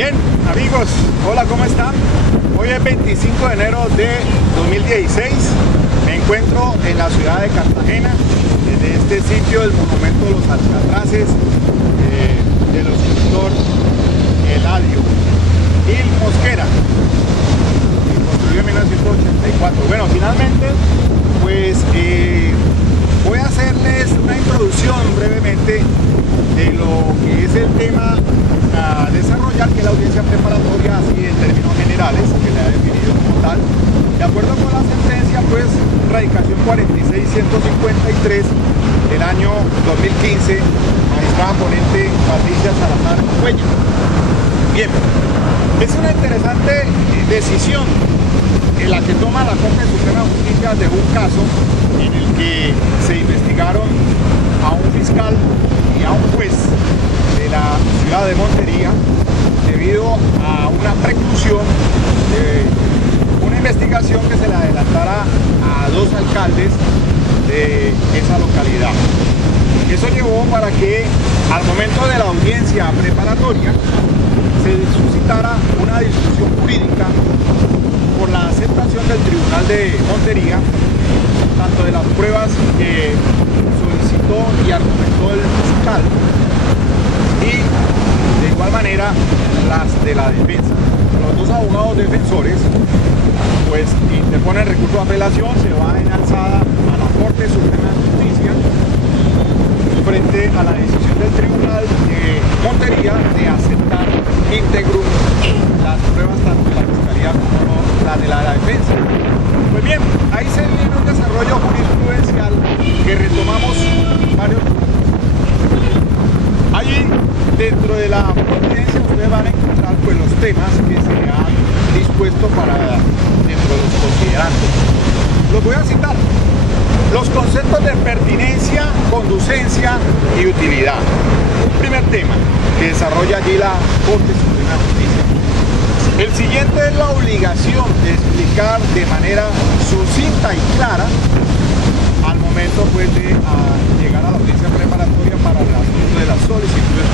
Bien, amigos, hola, ¿cómo están? Hoy es 25 de enero de 2016. Me encuentro en la ciudad de Cartagena, desde este sitio del Monumento de los Alcatraces, del escultor Eladio Gil Mosquera, que construyó en 1984. Bueno, finalmente, pues voy a hacerles una introducción brevemente de lo que es el tema a desarrollar, que es la audiencia preparatoria, así en términos generales, que le ha definido como tal. De acuerdo con la sentencia, pues, radicación 46153 del año 2015, magistrada ponente Patricia Salazar Cuello. Bien, es una interesante decisión en la que toma la Corte Suprema de Justicia de un caso en el que se investigaron a un fiscal y a un juez de la ciudad de Montería debido a una preclusión de una investigación que se le adelantara a dos alcaldes de esa localidad. Eso llevó para que al momento de la audiencia preparatoria se suscitara una discusión jurídica por la aceptación del Tribunal de Montería, tanto de las pruebas que solicitó y argumentó el fiscal y de igual manera las de la defensa. Los dos abogados defensores pues interponen recurso de apelación, se va en alzada a la Corte Suprema de Justicia frente a la decisión del Tribunal de Montería de aceptar íntegro las pruebas tanto de la Fiscalía como la de la defensa. Pues bien, ahí se viene un desarrollo jurisprudencial que retomamos varios puntos. Allí, dentro de la providencia, ustedes van a encontrar pues los temas que se han dispuesto para dentro de los considerantes. Los voy a citar. Los conceptos de pertinencia, conducencia y utilidad. Un primer tema que desarrolla allí la Corte Suprema de Justicia. El siguiente es la obligación de explicar de manera sucinta y clara al momento pues, de llegar a la audiencia preparatoria para el asunto de las solicitudes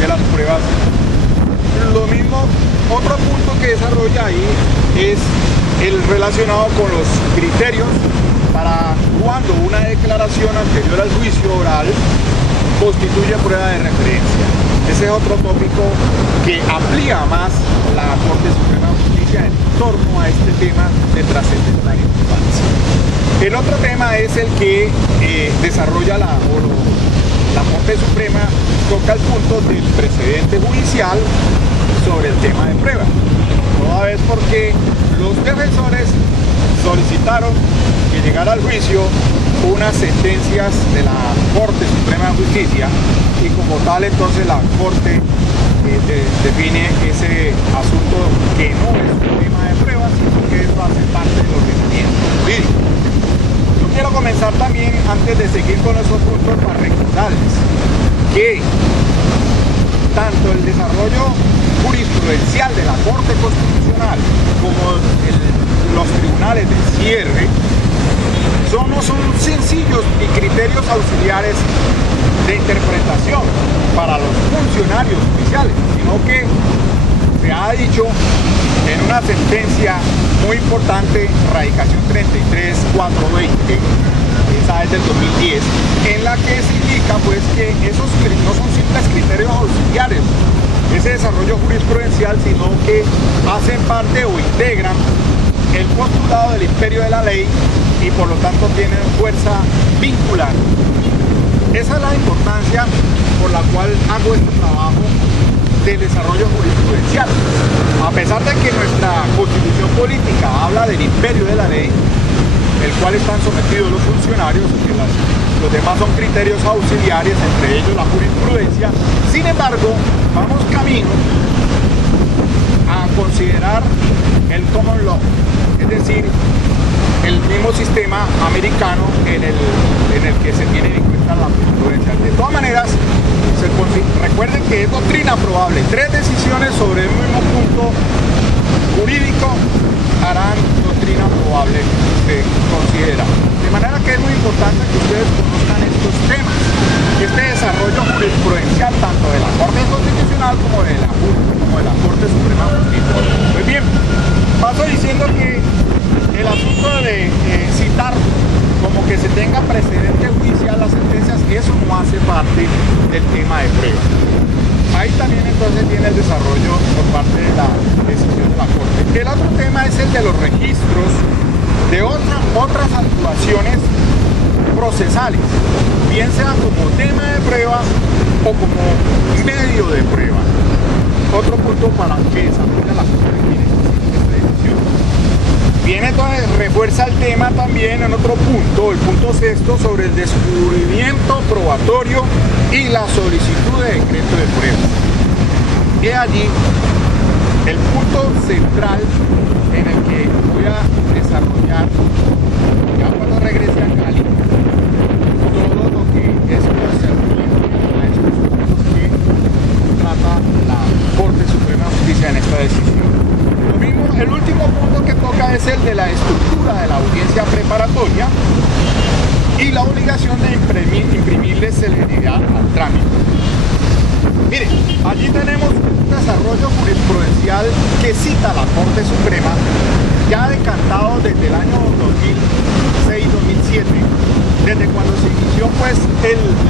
de las pruebas. Lo mismo, otro punto que desarrolla ahí es el relacionado con los criterios para cuando una declaración anterior al juicio oral constituye prueba de referencia. Ese es otro tópico que amplía más la Corte Suprema de Justicia en torno a este tema de trascendental importancia. El otro tema es el que desarrolla la Corte Suprema, toca el punto del precedente judicial sobre el tema de prueba. Toda vez porque los defensores solicitaron que llegara al juicio unas sentencias de la Corte Suprema de Justicia y como tal entonces la Corte define ese asunto que no es un tema de prueba, sino que eso hace parte del ordenamiento jurídico. Yo quiero comenzar también, antes de seguir con esos puntos, para recordarles que tanto el desarrollo jurisprudencial de la Corte Constitucional como los tribunales de cierre no son sencillos y criterios auxiliares de interpretación para los funcionarios judiciales, sino que se ha dicho en una sentencia muy importante, radicación 33420, esa es del 2010, en la que se indica pues que esos no son simples criterios auxiliares ese desarrollo jurisprudencial, sino que hacen parte o integran el postulado del imperio de la ley y por lo tanto tienen fuerza vincular. Esa es la importancia por la cual hago este trabajo del desarrollo jurisprudencial. A pesar de que nuestra constitución política habla del imperio de la ley, el cual están sometidos los funcionarios, que los demás son criterios auxiliares, entre ellos la jurisprudencia. Sin embargo, vamos camino a considerar el common law, es decir, el mismo sistema americano en el que se tiene en cuenta la jurisprudencia. De todas maneras, recuerden que es doctrina probable. Tres decisiones sobre el mismo punto jurídico harán doctrina probable, se considera. De manera que es muy importante que ustedes conozcan estos temas, este desarrollo jurisprudencial tanto de la Corte Constitucional como de la Corte el desarrollo por parte de la decisión de la Corte. El otro tema es el de los registros de otras actuaciones procesales, bien sea como tema de prueba o como medio de prueba. Otro punto para que desarrolla la Corte tiene esta decisión. Viene entonces, refuerza el tema también en otro punto, el punto sexto, sobre el descubrimiento probatorio y la solicitud de decreto de pruebas. Y allí el punto central en el que voy a desarrollar, ya cuando regrese a Cali, todo lo que es concerniente a estos puntos que trata la Corte Suprema de Justicia en esta decisión. Lo mismo, el último punto que toca es el de la estructura de la audiencia preparatoria y la obligación de imprimirle celeridad al trámite. Miren, allí tenemos un desarrollo jurisprudencial que cita la Corte Suprema, ya decantado desde el año 2006-2007, desde cuando se inició pues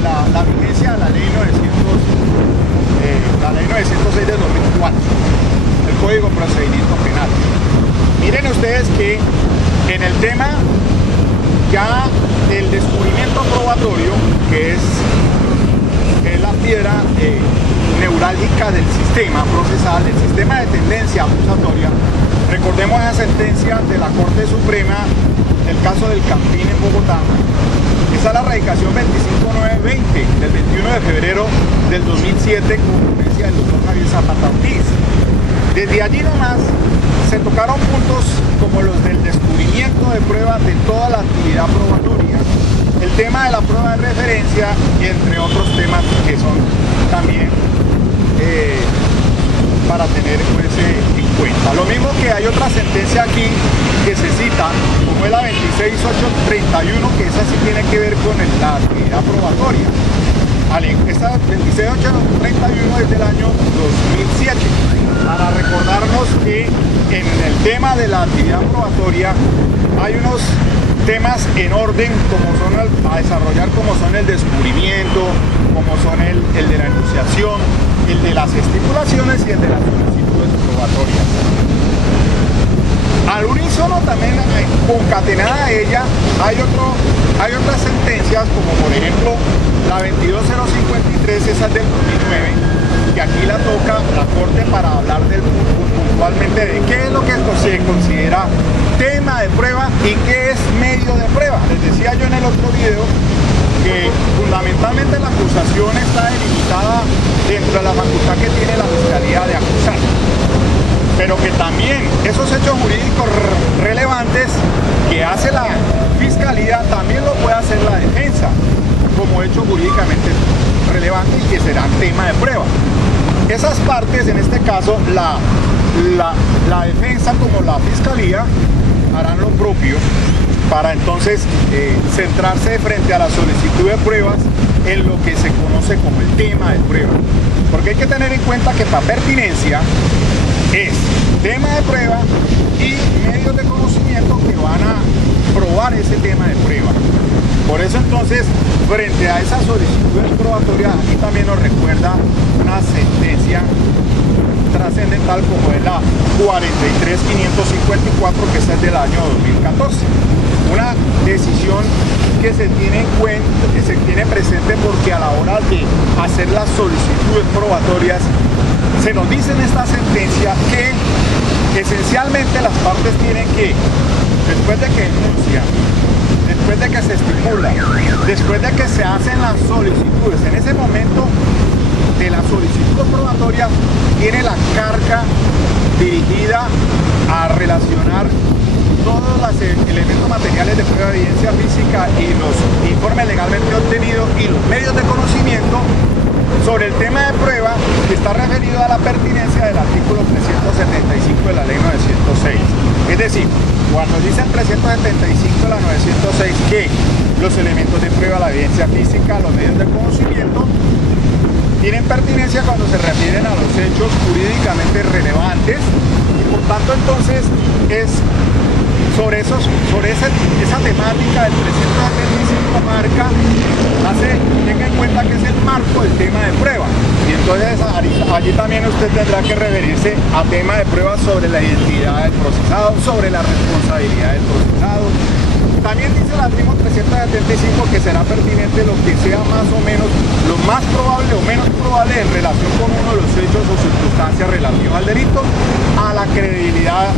la vigencia de la ley 906 de 2004, el Código de Procedimiento Penal. Miren ustedes que en el tema ya del descubrimiento probatorio, que es la piedra neurálgica del sistema procesal, el sistema de tendencia acusatoria. Recordemos esa sentencia de la Corte Suprema, el caso del Campín en Bogotá. Esa es la radicación 25920 del 21 de febrero del 2007 con ponencia del doctor Javier Zapata Ortiz. Desde allí nomás se tocaron puntos como los del descubrimiento de pruebas de toda la actividad probatoria, el tema de la prueba de referencia, entre otros temas que son también para tener pues, en cuenta. Lo mismo que hay otra sentencia aquí que se cita, como es la 26831, que esa sí tiene que ver con la actividad probatoria. Esta 26831 es del año 2007, para recordarnos que en el tema de la actividad probatoria hay unos temas en orden como son a desarrollar, como son el descubrimiento, como son el de la enunciación, el de las estipulaciones y el de las solicitudes probatorias. Al unísono también, concatenada a ella, hay otras sentencias, como por ejemplo la 22053, esa es del 2009, que aquí la toca la Corte para hablar puntualmente de qué es lo que se considera tema de prueba y qué es medio de prueba. Les decía yo en el otro video que fundamentalmente la acusación está delimitada dentro de la facultad que tiene la Fiscalía de acusar, pero que también esos hechos jurídicos relevantes que hace la Fiscalía también lo puede hacer la defensa como hecho jurídicamente relevante y que será tema de prueba. Esas partes, en este caso la defensa como la Fiscalía, harán lo propio para entonces centrarse frente a la solicitud de pruebas en lo que se conoce como el tema de prueba. Porque hay que tener en cuenta que para pertinencia es tema de prueba y medios de conocimiento que van a probar ese tema de prueba. Por eso entonces, frente a esas solicitudes probatorias, aquí también nos recuerda una sentencia trascendental como es la 43554, que es del año 2014. Una decisión que se tiene en cuenta, que se tiene presente, porque a la hora de hacer las solicitudes probatorias se nos dice en esta sentencia que esencialmente las partes tienen que, después de que denuncian, después de que se estipula, después de que se hacen las solicitudes, en ese momento de la solicitud probatoria tiene la carga dirigida a relacionar todos los elementos materiales de prueba de evidencia física y los informes legalmente obtenidos y los medios de conocimiento sobre el tema de prueba que está referido a la pertinencia del artículo 375 de la ley 906. Es decir, cuando dice el 375 de la 906 que los elementos de prueba, la evidencia física, los medios de conocimiento, tienen pertinencia cuando se refieren a los hechos jurídicamente relevantes y por tanto entonces es esa temática del 375 marca, tenga en cuenta que es el marco del tema de prueba. Y entonces allí también usted tendrá que referirse a tema de prueba sobre la identidad del procesado, sobre la responsabilidad del procesado. También dice la TRIMO 375 que será pertinente lo que sea más o menos, lo más probable o menos probable en relación con uno de los hechos o circunstancias relativos al delito, a la credibilidad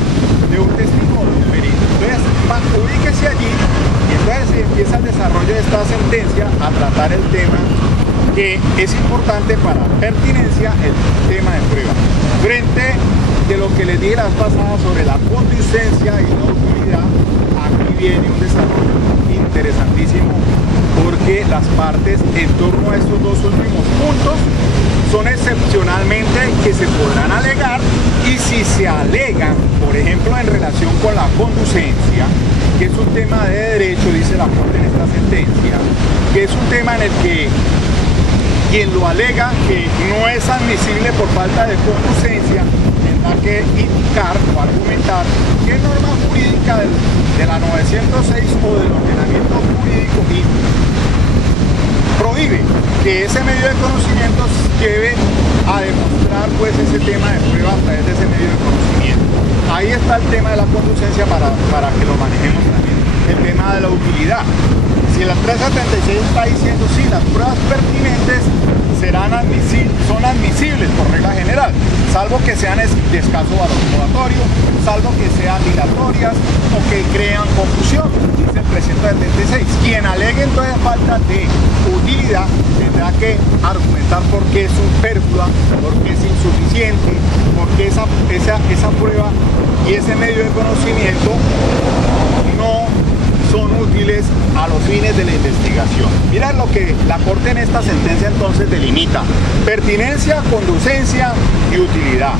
de un testigo o de un perito. Entonces, ubíquese allí y entonces empieza el desarrollo de esta sentencia a tratar el tema que es importante para pertinencia, el tema de prueba. Frente de lo que les dije la vez pasada sobre la conducencia y la utilidad, aquí viene un desarrollo interesantísimo porque las partes en torno a estos dos últimos puntos son excepcionalmente que se podrán alegar, y si se alegan, por ejemplo, en relación con la conducencia, que es un tema de derecho, dice la Corte en esta sentencia, que es un tema en el que quien lo alega que no es admisible por falta de conducencia tendrá que indicar o argumentar qué norma jurídica de la 906 o del ordenamiento jurídico prohíbe que ese medio de conocimientos lleve a demostrar pues ese tema de prueba a través de ese medio de conocimiento. Ahí está el tema de la conducencia para que lo manejemos también. El tema de la utilidad. Si la 376 está diciendo sí, las pruebas pertinentes son admisibles por regla general, salvo que sean de escaso valor probatorio, salvo que sean dilatorias o que crean confusión, dice el 376. Quien alegue entonces falta de utilidad tendrá que argumentar por qué es superflua, por qué es insuficiente, por qué esa prueba y ese medio de conocimiento no son útiles a los fines de la investigación. Mira lo que la Corte en esta sentencia entonces delimita: pertinencia, conducencia y utilidad.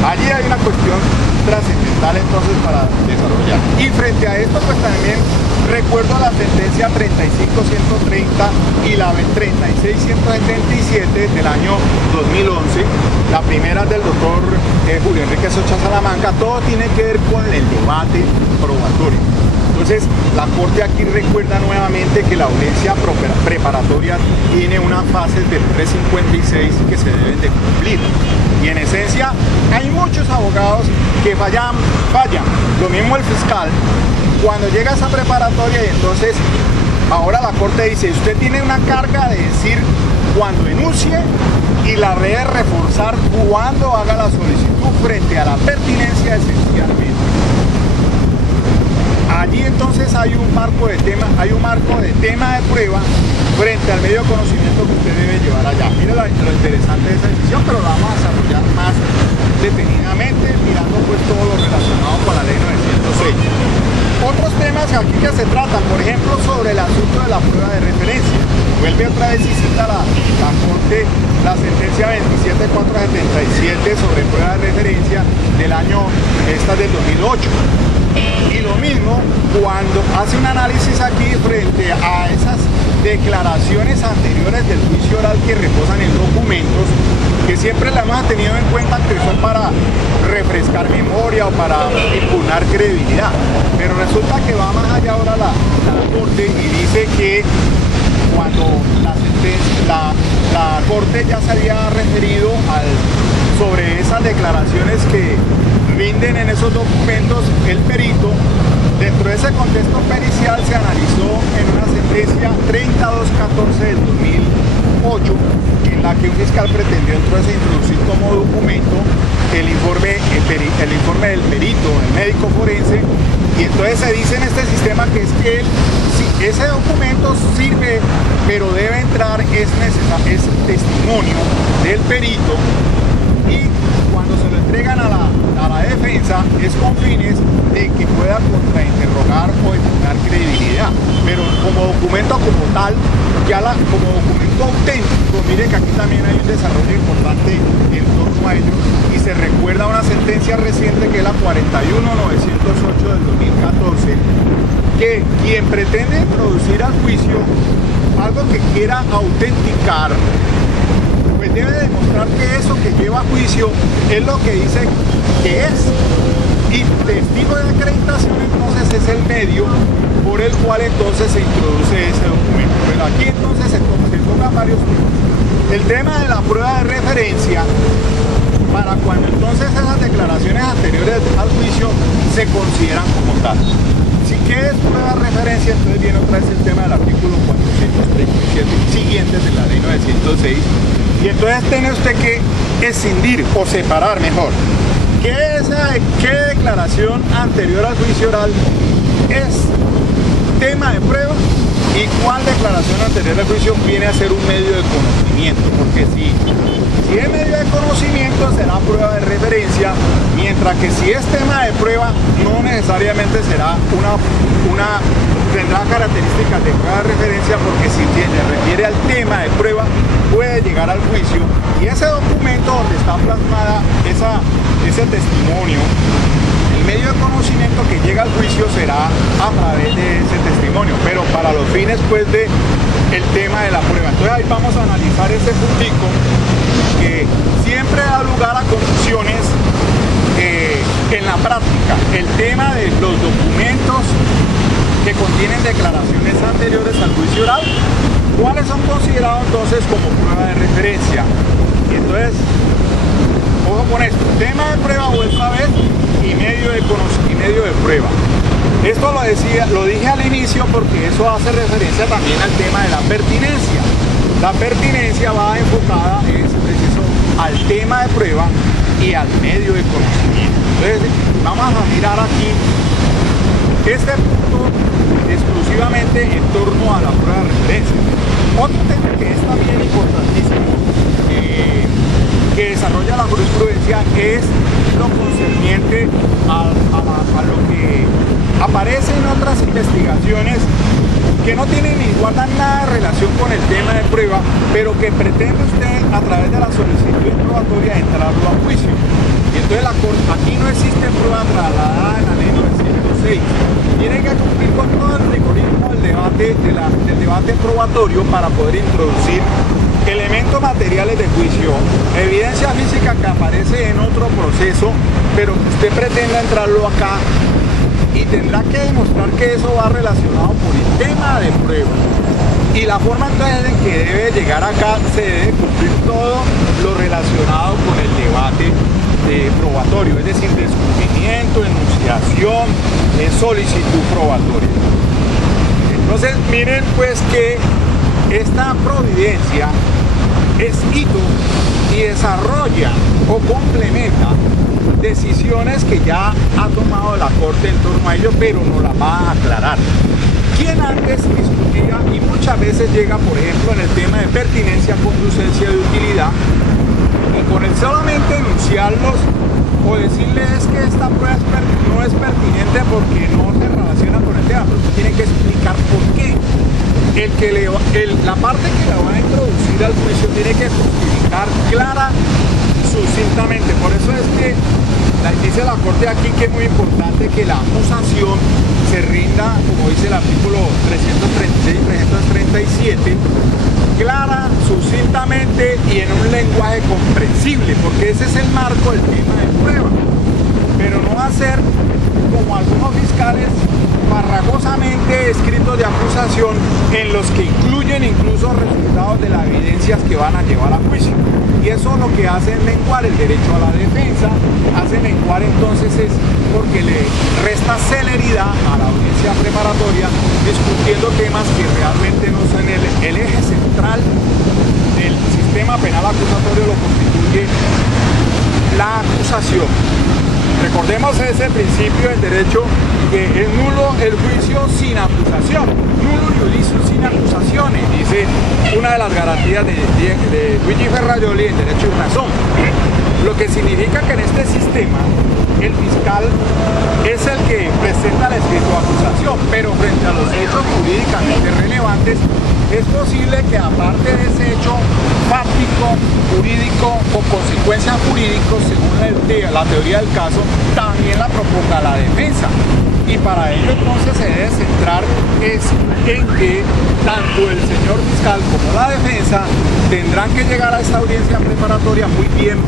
Allí hay una cuestión trascendental entonces para desarrollar. Y frente a esto pues también recuerdo la sentencia 35130 y la 36177 del año 2011, la primera del doctor Julio Enrique Socha Salamanca. Todo tiene que ver con el debate probatorio. Entonces, la Corte aquí recuerda nuevamente que la audiencia preparatoria tiene unas fases del 356 que se deben de cumplir. Y en esencia, hay muchos abogados que fallan. Lo mismo el fiscal, cuando llega a esa preparatoria, y entonces, ahora la Corte dice, usted tiene una carga de decir cuando enuncie y la debe reforzar cuando haga la solicitud frente a la pertinencia esencialmente. Allí entonces hay un marco de tema de prueba frente al medio de conocimiento que usted debe llevar allá. Mire lo interesante de esa decisión, pero la vamos a desarrollar más detenidamente, mirando pues todo lo relacionado con la ley 906. Otros temas aquí que se tratan, por ejemplo, sobre el asunto de la prueba de referencia. Vuelve otra vez y cita la Corte la sentencia 27477 sobre prueba de referencia del año, esta del 2008. Y lo mismo cuando hace un análisis aquí frente a esas declaraciones anteriores del juicio oral que reposan en documentos, que siempre la hemos tenido en cuenta que son para refrescar memoria o para impugnar credibilidad. Pero resulta que va más allá ahora la Corte y dice que cuando la Corte ya se había referido sobre esas declaraciones que rinden en esos documentos el perito, dentro de ese contexto pericial se analizó en una sentencia 3214 del 2008, en la que un fiscal pretendió entonces introducir como documento el informe del perito, el médico forense, y entonces se dice en este sistema que es que ese documento sirve, pero debe entrar es testimonio del perito, y cuando se lo entregan a la defensa es con fines de que pueda contrainterrogar o impugnar credibilidad, pero como documento como tal, como documento auténtico, mire que aquí también hay un desarrollo importante en torno a ello, y se recuerda una sentencia reciente que es la 41908 del 2014, que quien pretende introducir al juicio algo que quiera autenticar, pues debe demostrar que eso que lleva a juicio es lo que dice que es. Y testigo de acreditación entonces es el medio por el cual entonces se introduce ese documento. Pero aquí entonces se tocan varios temas. El tema de la prueba de referencia, para cuando entonces esas declaraciones anteriores al juicio se consideran como tal. Si qué es prueba de referencia, entonces viene otra vez el tema del artículo 437 siguientes de la ley 906. Y entonces tiene usted que escindir o separar mejor qué declaración anterior al juicio oral es tema de prueba y cuál declaración anterior al juicio viene a ser un medio de conocimiento, porque si es medio de conocimiento será prueba de referencia, mientras que si es tema de prueba no necesariamente será tendrá características de prueba de referencia, porque si se refiere al tema de prueba puede llegar al juicio y ese documento donde está plasmada ese testimonio, el medio de conocimiento que llega al juicio será a través de ese testimonio, pero para los fines pues de el tema de la prueba. Entonces ahí vamos a analizar ese puntico que siempre da lugar a confusiones en la práctica. El tema de los documentos que contienen declaraciones anteriores al juicio oral, ¿cuáles son considerados entonces como prueba de referencia? Y entonces, ojo con esto, tema de prueba vuelta vez y medio de prueba. Esto lo dije al inicio porque eso hace referencia también al tema de la pertinencia. La pertinencia va enfocada es preciso al tema de prueba y al medio de conocimiento. Entonces, vamos a mirar aquí este punto exclusivamente en torno a la prueba de referencia. Otro tema que es también importantísimo que desarrolla la jurisprudencia es lo concerniente a lo que aparece en otras investigaciones que no tienen ni guardan nada de relación con el tema de prueba, pero que pretende usted a través de la solicitud probatoria entrarlo a juicio. Y entonces aquí no existe prueba trasladada en la ley 906. Tiene que cumplir con todo el rigorismo del debate probatorio para poder introducir elementos materiales de juicio, evidencia física que aparece en otro proceso, pero que usted pretenda entrarlo acá y tendrá que demostrar que eso va relacionado por el tema de prueba. Y la forma entonces en que debe llegar acá se debe cumplir todo lo relacionado con el debate probatorio, es decir, descubrimiento, enunciación, solicitud probatoria. Entonces miren pues que esta providencia es hito y desarrolla o complementa decisiones que ya ha tomado la Corte en torno a ello, pero no la va a aclarar. Quien antes discutía y muchas veces llega, por ejemplo, en el tema de pertinencia, conducencia de utilidad, y con el solamente enunciarlos o decirles que esta prueba no es pertinente porque no se relaciona con el tema, pero usted tiene que explicar por qué. La parte que la va a introducir al juicio tiene que justificar clara, sucintamente. Por eso es que dice la Corte aquí que es muy importante que la acusación se rinda, como dice el artículo 336 y 337, clara, sucintamente y en un lenguaje comprensible, porque ese es el marco del tema de prueba. Pero no va a ser como algunos fiscales farragosamente escritos de acusación en los que incluyen incluso resultados de las evidencias que van a llevar a juicio. Y eso lo que hace es menguar el derecho a la defensa, hace menguar entonces es porque le resta celeridad a la audiencia preparatoria discutiendo temas que realmente no son el eje central del sistema penal acusatorio, lo constituye la acusación. Recordemos ese principio del derecho que es nulo el juicio sin acusación, nulo iudicio sin acusaciones, dice una de las garantías de Luigi Ferrajoli en derecho y razón. Lo que significa que en este sistema el fiscal es el que presenta el escrito de acusación, pero frente a los hechos jurídicamente relevantes es posible que aparte de ese hecho fáctico, jurídico, con consecuencias jurídicas, según la teoría del caso, también la proponga la defensa. Y para ello entonces se debe centrar en que tanto el señor fiscal como la defensa tendrán que llegar a esta audiencia preparatoria muy bien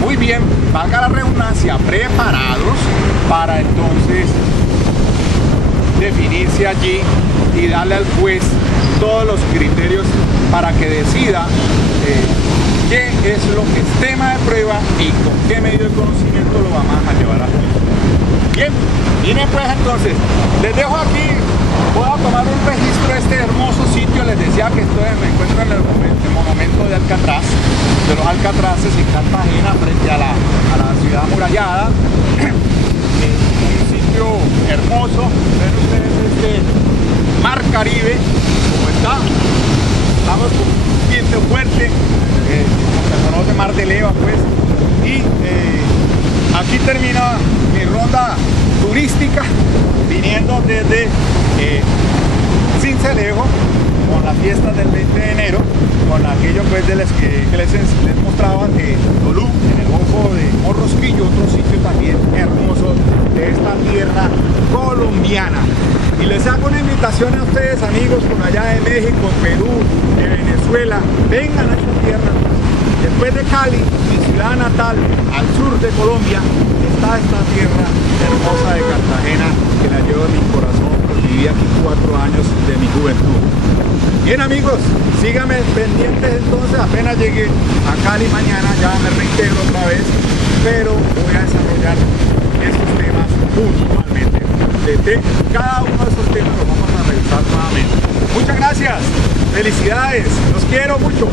muy bien, valga la redundancia, preparados para entonces definirse allí y darle al juez todos los criterios para que decida qué es lo que es tema de prueba y con qué medio de conocimiento lo vamos a llevar a juicio. Bien, miren pues entonces, les dejo aquí, voy a tomar un registro de este hermoso sitio. Les decía que me encuentro en el monumento de Alcatraz, de los Alcatraces en Cartagena, frente a la ciudad amurallada. Un sitio hermoso, ven ustedes este mar Caribe, como está, estamos con un viento fuerte, se conoce Mar de Leva pues, y aquí termina mi ronda turística, viniendo desde Sincelejo, con las fiestas del 20 de enero, con aquello pues de las que les mostraba de Tolú, en el Golfo de Morrosquillo, otro sitio también hermoso de esta tierra colombiana. Y les hago una invitación a ustedes, amigos, por allá de México, Perú, de Venezuela, vengan a esta tierra. Después de Cali, mi ciudad natal, al sur de Colombia, está esta tierra hermosa de Cartagena, que la llevo en mi corazón, pues viví aquí 4 años de mi juventud. Bien, amigos, síganme pendientes entonces, apenas llegue a Cali mañana, ya me reintegro otra vez, pero voy a desarrollar estos temas puntualmente. Cada uno de esos temas los vamos a revisar nuevamente. Muchas gracias, felicidades, los quiero mucho.